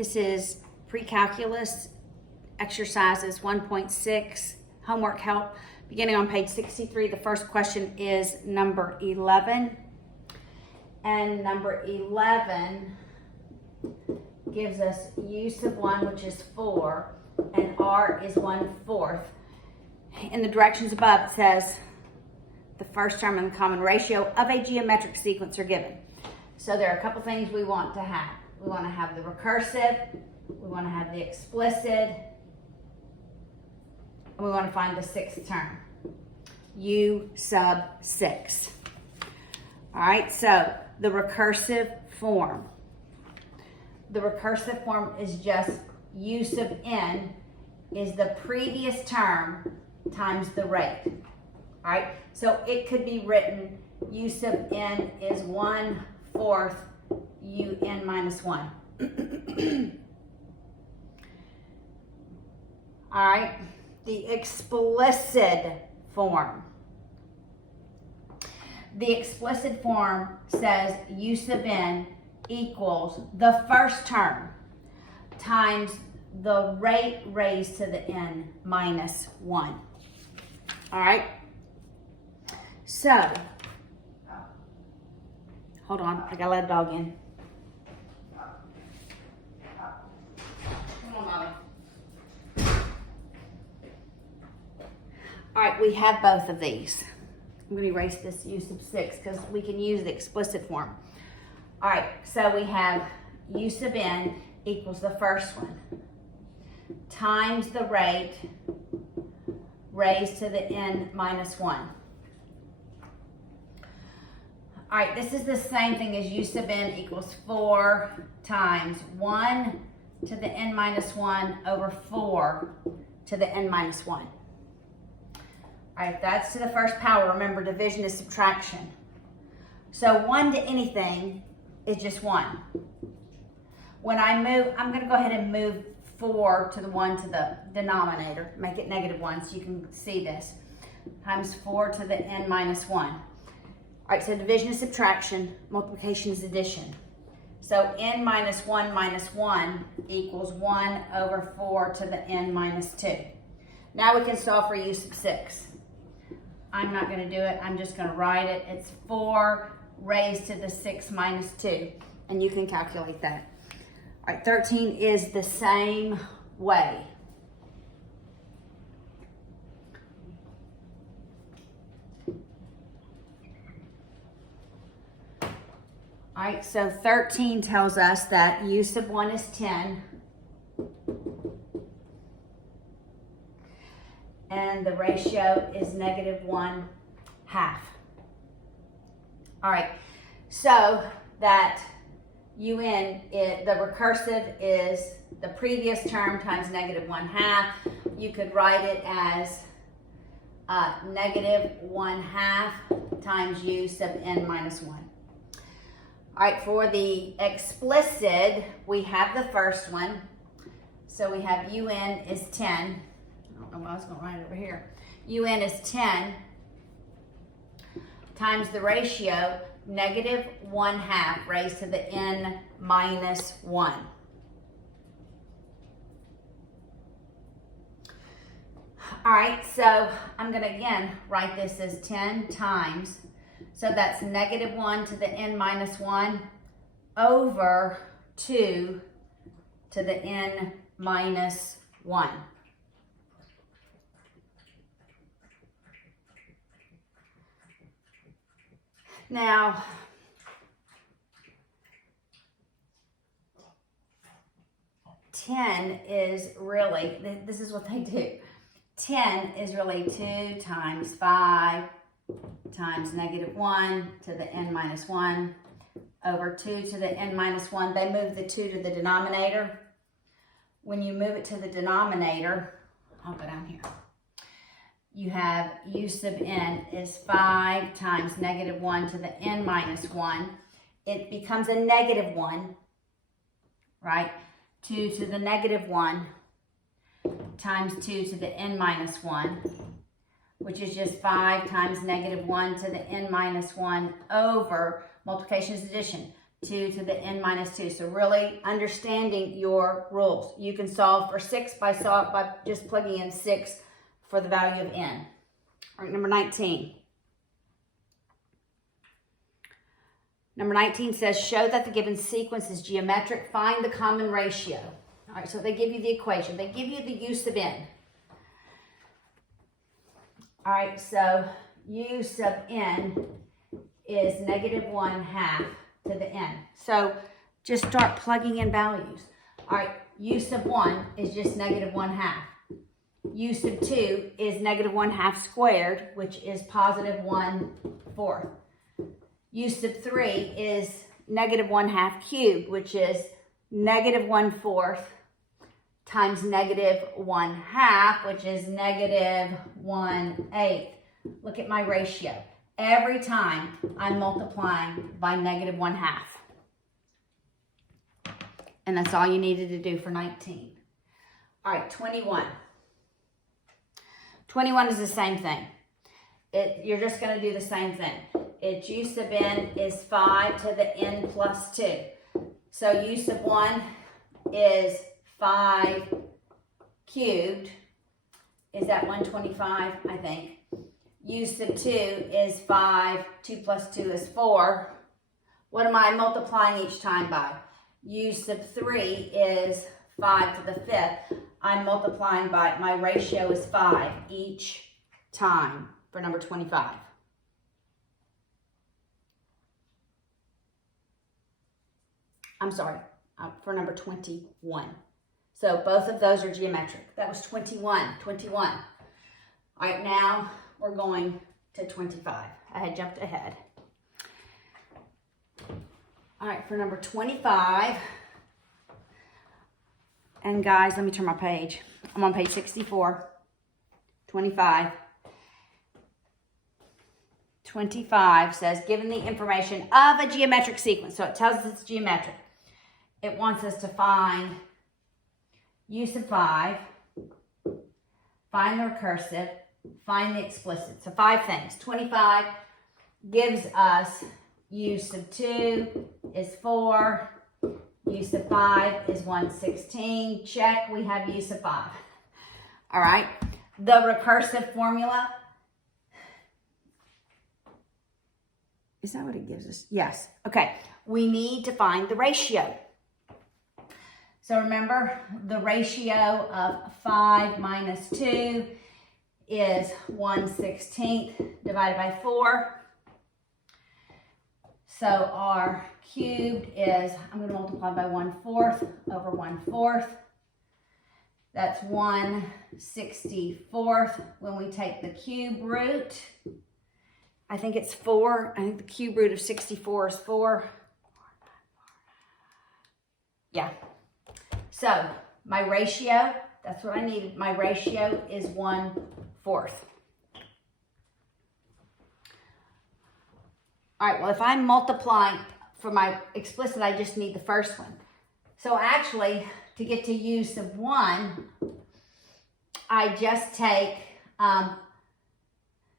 This is Precalculus exercises 1.6 homework help. Beginning on page 63, the first question is number 11. And number 11 gives us use of 1, which is 4, and r is 1/4. In the directions above, it says the first term and the common ratio of a geometric sequence are given. So there are a couple things we want to have. We want to have the recursive, we want to have the explicit, and we want to find the sixth term, u sub 6. All right, so the recursive form. The recursive form is just u sub n is the previous term times the rate. All right, so it could be written u sub n is 1/4 un minus 1. All right, the explicit form. The explicit form says u sub n equals the first term times the rate raised to the n minus 1. All right, so hold on, I gotta let a dog in. Come on, Mommy. All right, we have both of these. I'm going to erase this u sub 6 because we can use the explicit form. All right, so we have u sub n equals the first one times the rate raised to the n minus 1. All right, this is the same thing as u sub n equals 4 times 1 to the n minus 1 over 4 to the n minus 1. All right, that's to the first power. Remember, division is subtraction. So 1 to anything is just 1. When I move, I'm going to go ahead and move 4 to the 1 to the denominator. Make it -1 so you can see this. Times 4 to the n minus 1. All right, so division is subtraction. Multiplication is addition. So n minus 1 equals 1 over 4 to the n minus 2. Now we can solve for u sub 6. I'm not going to do it. I'm just going to write it. It's 4 raised to the 6 minus 2. And you can calculate that. All right, 13 is the same way. All right, so 13 tells us that u sub 1 is 10. And the ratio is -1/2. All right, so that un, the recursive is the previous term times -1/2. You could write it as -1/2 times u sub n minus 1. All right, for the explicit, we have the first one. So we have un is 10. I don't know why I was going to write it over here. un is 10 times the ratio -1/2 raised to the n minus 1. All right, so I'm going to again write this as 10 times. So that's -1 to the n minus 1 over 2 to the n minus 1. Now, is really, this is what they do. 10 is really 2 times 5 times -1 to the n minus 1 over 2 to the n minus 1. They move the 2 to the denominator. When you move it to the denominator, I'll go down here. You have u sub n is 5 times -1 to the n minus 1. It becomes a -1, right? 2 to the -1 times 2 to the n minus 1, which is just 5 times -1 to the n minus 1 over, multiplication is addition, 2 to the n minus 2. So really understanding your rules. You can solve for 6 by just plugging in 6 for the value of n. All right, number 19. Number 19 says, show that the given sequence is geometric. Find the common ratio. All right, so they give you the equation. They give you the u sub n. All right, so u sub n is -1/2 to the n. So just start plugging in values. All right, u sub 1 is just -1/2. U sub 2 is -1/2 squared, which is +1/4. U sub 3 is -1/2 cubed, which is -1/4 times -1/2, which is -1/8. Look at my ratio. Every time I'm multiplying by -1/2. And that's all you needed to do for 19. All right, 21. 21 is the same thing. You're just going to do the same thing. Its u sub n is 5 to the n plus 2. So u sub 1 is 5 cubed. Is that 125? I think. U sub 2 is 5. 2 plus 2 is 4. What am I multiplying each time by? U sub 3 is 5 to the 5th. I'm multiplying by, my ratio is 5 each time for number 25. I'm sorry, for number 21. So both of those are geometric. That was 21. All right, now we're going to 25. I had jumped ahead. All right, for number 25, and guys, let me turn my page. I'm on page 64, 25. 25 says, given the information of a geometric sequence, so it tells us it's geometric. It wants us to find u sub 5, find the recursive, find the explicit. So 5 things. 25 gives us u sub 2 is 4, u sub 5 is 1/16. Check, we have u sub 5. All right, the recursive formula. Is that what it gives us? Yes. Okay, we need to find the ratio. So remember, the ratio of 5 minus 2 is 1/16 divided by 4. So our cubed is, I'm going to multiply by 1/4 over 1/4. That's 1/64 when we take the cube root. I think it's 4. I think the cube root of 64 is 4. Yeah. So my ratio, that's what I needed. My ratio is 1/4. All right, well, if I'm multiplying for my explicit, I just need the first one. So actually, to get to u sub 1, I just take,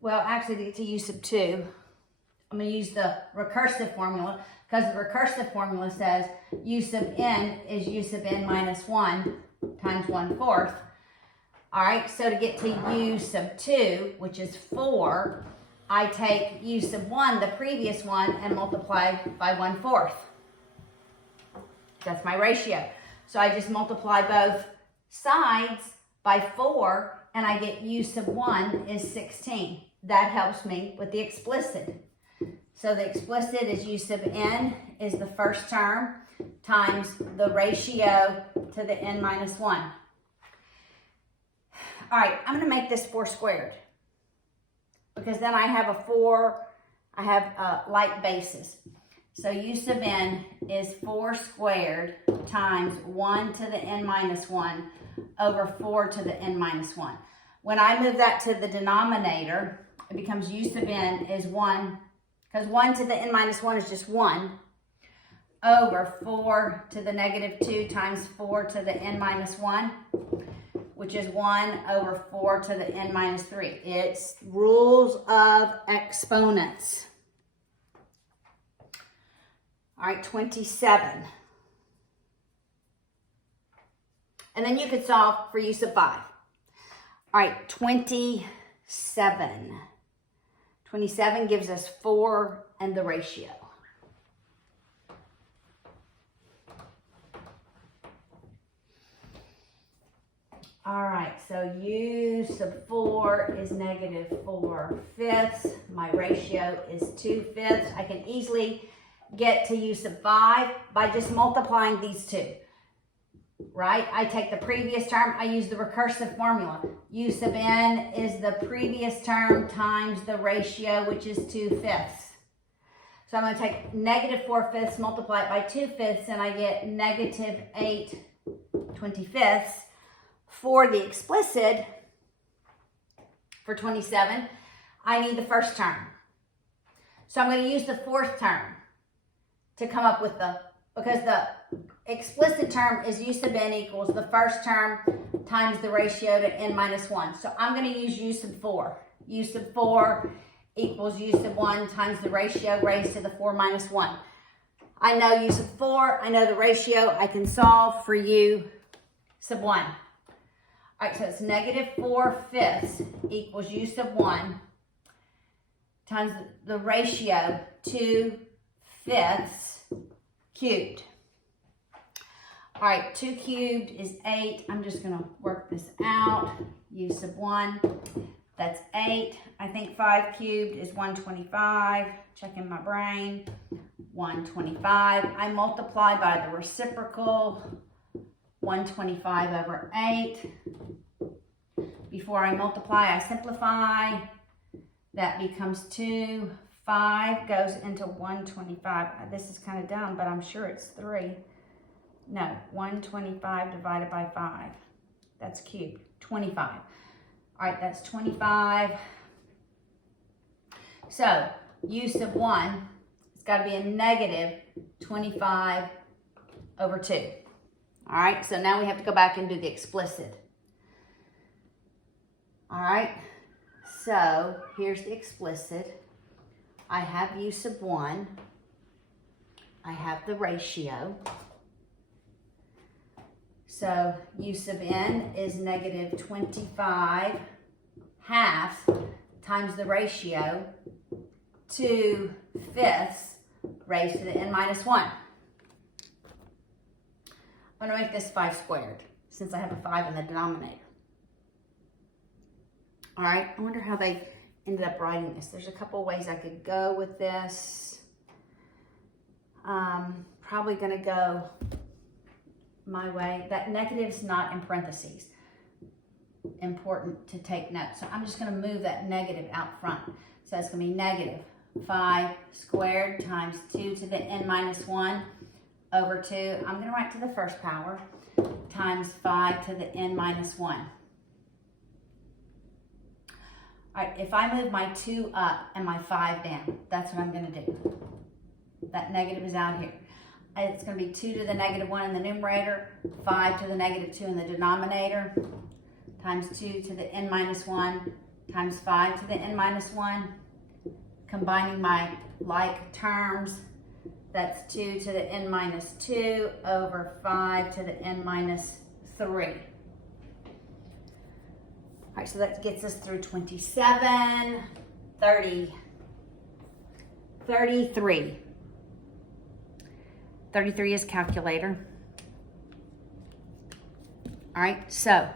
well, actually, to get to u sub 2, I'm going to use the recursive formula, because the recursive formula says u sub n is u sub n minus 1 times 1/4. All right, so to get to u sub 2, which is 4, I take u sub 1, the previous one, and multiply by 1/4. That's my ratio. So I just multiply both sides by 4, and I get u sub 1 is 16. That helps me with the explicit. So the explicit is u sub n is the first term times the ratio to the n minus 1. All right, I'm going to make this 4 squared, because then I have a like basis. So u sub n is 4 squared times 1 to the n minus 1 over 4 to the n minus 1. When I move that to the denominator, it becomes u sub n is 1, because 1 to the n minus 1 is just 1, over 4 to the negative 2 times 4 to the n minus 1, which is 1 over 4 to the n minus 3. It's rules of exponents. All right, 27. And then you could solve for use of 5. All right, 27. 27 gives us 4 and the ratio. All right, so u sub 4 is negative 4/5. My ratio is 2/5. I can easily get to u sub 5 by just multiplying these two, right? I take the previous term, I use the recursive formula. U sub n is the previous term times the ratio, which is 2/5. So I'm going to take negative 4/5, multiply it by 2/5, and I get negative 8/25. For the explicit, for 27, I need the first term. So I'm going to use the fourth term to come up with because the explicit term is u sub n equals the first term times the ratio to n minus 1. So I'm going to use u sub 4. U sub 4 equals u sub 1 times the ratio raised to the 4 minus 1. I know u sub 4, I know the ratio, I can solve for u sub 1. All right, so it's negative 4/5 equals u sub 1 times the ratio 2/5 cubed. All right, 2 cubed is 8. I'm just going to work this out. U sub 1, that's 8. I think 5 cubed is 125. Checking my brain. 125. I multiply by the reciprocal. 125 over 8. Before I multiply, I simplify. That becomes 2. 5 goes into 125. This is kind of dumb, but I'm sure it's 3. No, 125 divided by 5. That's cubed. 25. All right, that's 25. So, u sub 1, it's got to be a negative 25 over 2. All right, so now we have to go back and do the explicit. All right, so here's the explicit. I have u sub 1. I have the ratio. So u sub n is negative 25 halves times the ratio 2/5 raised to the n minus 1. I'm going to make this 5 squared since I have a 5 in the denominator. All right, I wonder how they ended up writing this. There's a couple ways I could go with this. Probably going to go my way. That negative's not in parentheses. Important to take note. So I'm just going to move that negative out front. So it's going to be negative 5 squared times 2 to the n minus 1 over 2. I'm going to write to the first power times 5 to the n minus 1. All right, if I move my 2 up and my 5 down, that's what I'm going to do. That negative is out here. It's going to be 2 to the negative 1 in the numerator, 5 to the negative 2 in the denominator, times 2 to the n minus 1, times 5 to the n minus 1. Combining my like terms, that's 2 to the n minus 2 over 5 to the n minus 3. All right, so that gets us through 27, 30, 33. 33 is calculator. All right, so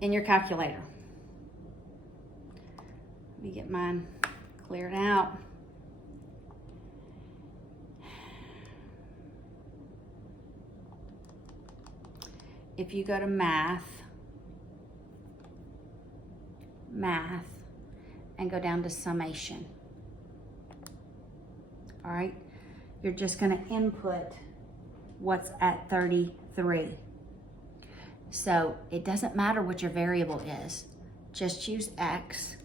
in your calculator, let me get mine cleared out. If you go to math, and go down to summation. All right, you're just going to input what's at 33. So it doesn't matter what your variable is, just use x.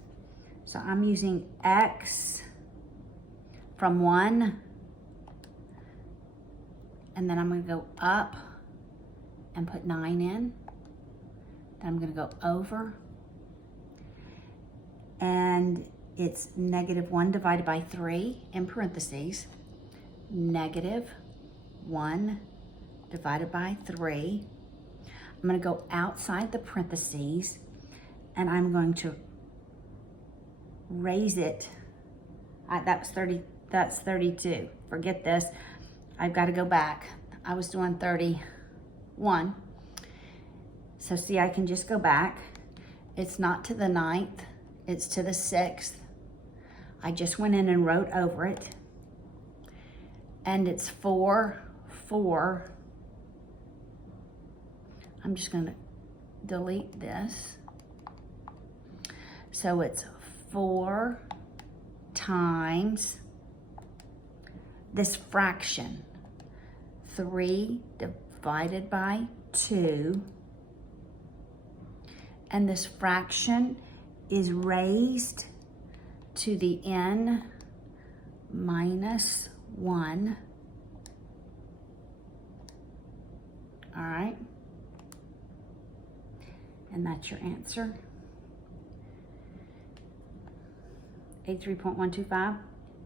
So I'm using x from 1, and then I'm going to go up and put 9 in. Then I'm going to go over, and it's negative 1 divided by 3 in parentheses. negative 1 divided by 3. I'm going to go outside the parentheses, and I'm going to raise it. That was 30. That's 32. Forget this. I've got to go back. I was doing 31. So see, I can just go back. It's not to the 9th. It's to the 6th. I just went in and wrote over it. And it's 4, 4. I'm just going to delete this. So it's 4 times this fraction, 3 divided by 2, and this fraction is raised to the n minus 1. All right, and that's your answer. 83.125.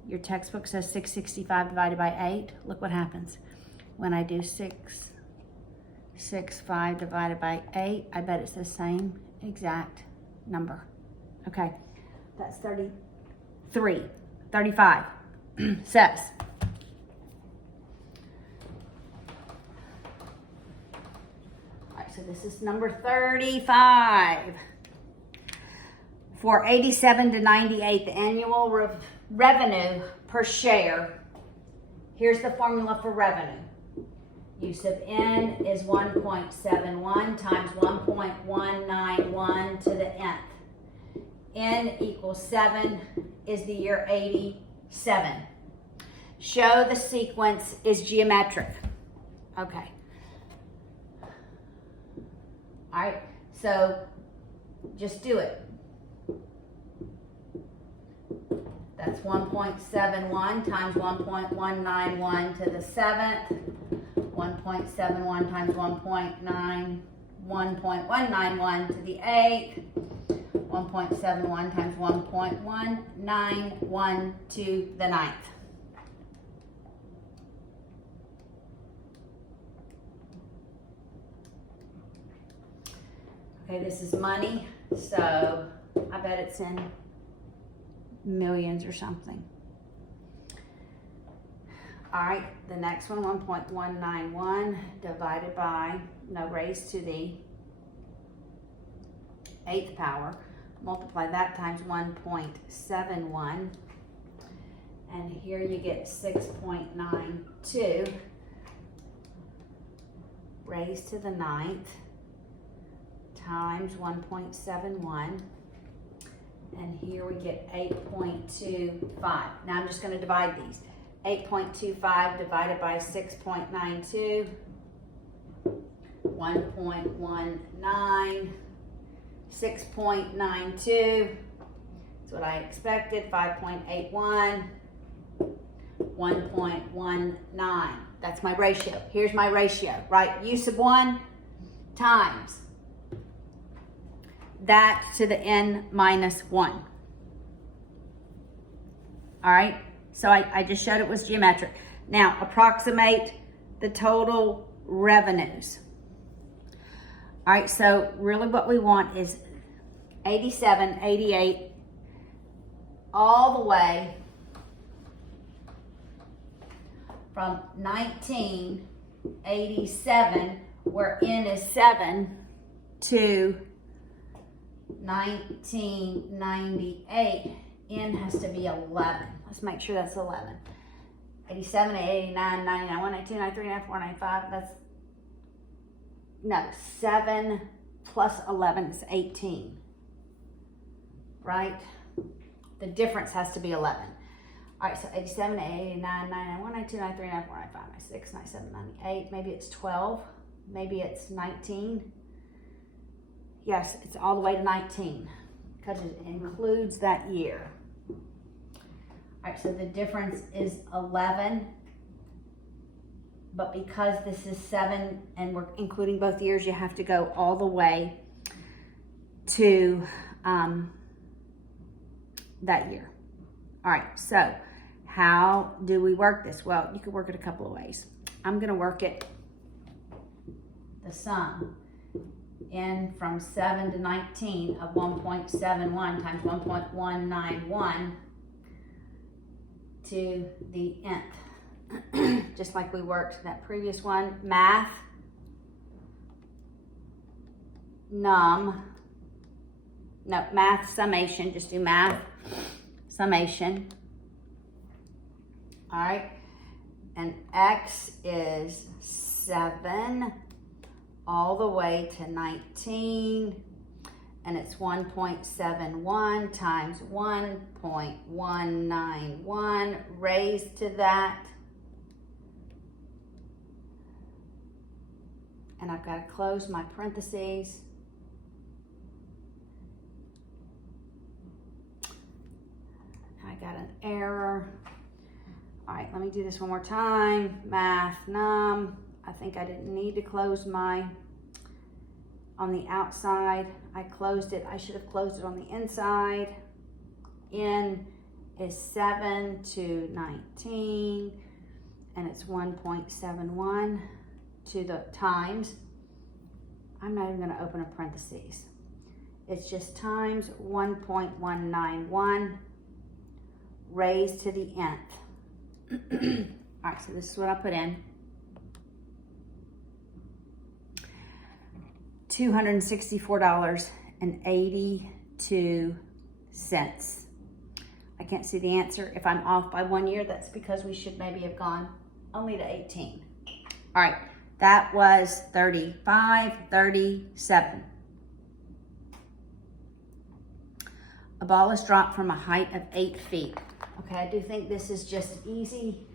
Your textbook says 665 divided by 8. Look what happens. When I do 665 divided by 8, I bet it's the same exact number. Okay, that's 35 says. All right, so this is number 35. For 87 to 98, the annual revenue per share. Here's the formula for revenue. U sub n is 1.71 times 1.191 to the nth. N equals 7 is the year 87. Show the sequence is geometric. Okay. All right, so just do it. That's 1.71 times 1.191 to the 7th. 1.71 times 1.191 to the 8th. 1.71 times 1.191 to the 9th. Okay, this is money, so I bet it's in millions or something. All right, the next one, 1.191 divided by, raised to the 8th power. Multiply that times 1.71. And here you get 6.92 raised to the 9th times 1.71. And here we get 8.25. Now I'm just going to divide these. 8.25 divided by 6.92, 1.19, 6.92, that's what I expected, 5.81, 1.19. That's my ratio. Here's my ratio, right? U sub 1 times that to the n minus 1. All right, so I just showed it was geometric. Now, approximate the total revenues. All right, so really what we want is 87, 88, all the way from 1987, where n is 7, to 1998, n has to be 11. Let's make sure that's 11. 87, 89, 99, 192, 93, 94, 95, that's, no, 7 plus 11 is 18, right? The difference has to be 11. All right, so 87, 89, 99, 192, 93, 94, 95, 96, 97, 98, maybe it's 12, maybe it's 19. Yes, it's all the way to 19 because it includes that year. All right, so the difference is 11, but because this is 7 and we're including both years, you have to go all the way to that year. All right, so how do we work this? Well, you could work it a couple of ways. I'm going to work it the sum in from 7 to 19 of 1.71 times 1.191 to the nth. Just like we worked that previous one. Math, math summation, just do math summation. All right, and x is 7 all the way to 19, and it's 1.71 times 1.191 raised to that. And I've got to close my parentheses. I got an error. All right, let me do this one more time. Math num. I think I didn't need to close my, on the outside. I closed it. I should have closed it on the inside. N is 7 to 19, and it's 1.71 to the times. I'm not even going to open a parentheses. It's just times 1.191 raised to the nth. All right, so this is what I put in. $264.82. I can't see the answer. If I'm off by 1 year, that's because we should maybe have gone only to 18. All right, that was 3537. A ball is dropped from a height of 8 feet. Okay, I do think this is just easy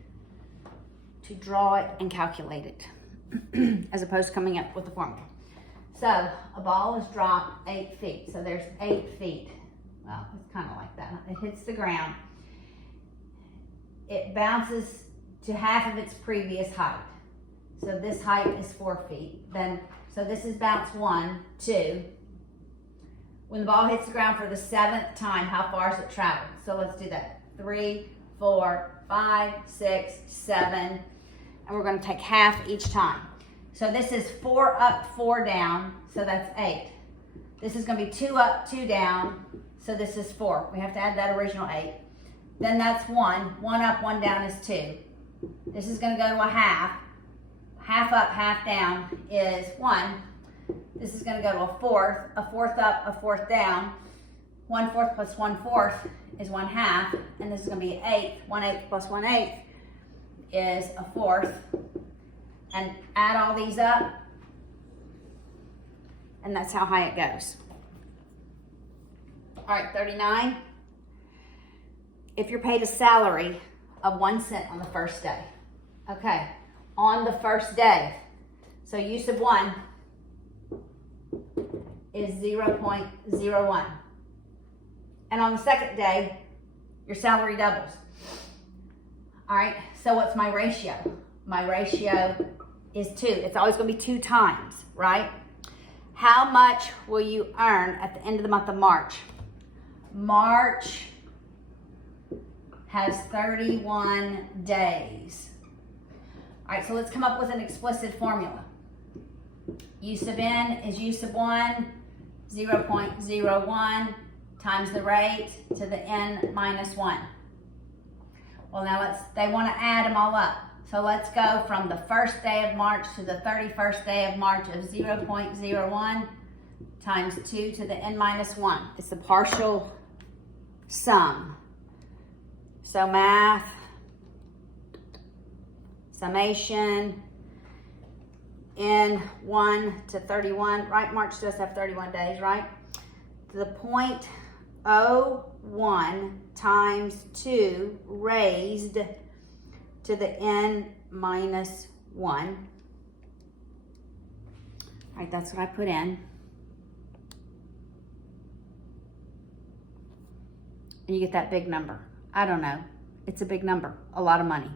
to draw it and calculate it as opposed to coming up with the formula. So a ball is dropped 8 feet. So there's 8 feet. Well, it's kind of like that. It hits the ground. It bounces to half of its previous height. So this height is 4 feet. So this is bounce 1, 2. When the ball hits the ground for the 7th time, how far has it traveled? So let's do that. 3, 4, 5, 6, 7. And we're going to take half each time. So this is 4 up, 4 down. So that's 8. This is going to be 2 up, 2 down. So this is 4. We have to add that original 8. Then that's 1. 1 up, 1 down is 2. This is going to go to a half. Half up, half down is 1. This is going to go to a fourth up, a fourth down. 1/4 plus 1/4 is 1/2, and this is going to be 1/8. 1/8 plus 1/8 is a fourth. And add all these up, and that's how high it goes. All right, 39. If you're paid a salary of 1 cent on the first day, okay, on the first day, so u sub 1 is 0.01. And on the second day, your salary doubles. All right, so what's my ratio? My ratio is 2. It's always going to be 2 times, right? How much will you earn at the end of the month of March? March has 31 days. All right, so let's come up with an explicit formula. U sub n is u sub 1, 0.01 times the rate to the n minus 1. Well, now they want to add them all up. So let's go from the first day of March to the 31st day of March of 0.01 times 2 to the n minus 1. It's the partial sum. So math, summation, n1 to 31, right? March does have 31 days, right? To the 0.01 times 2 raised to the n minus 1. All right, that's what I put in. And you get that big number. I don't know. It's a big number, a lot of money.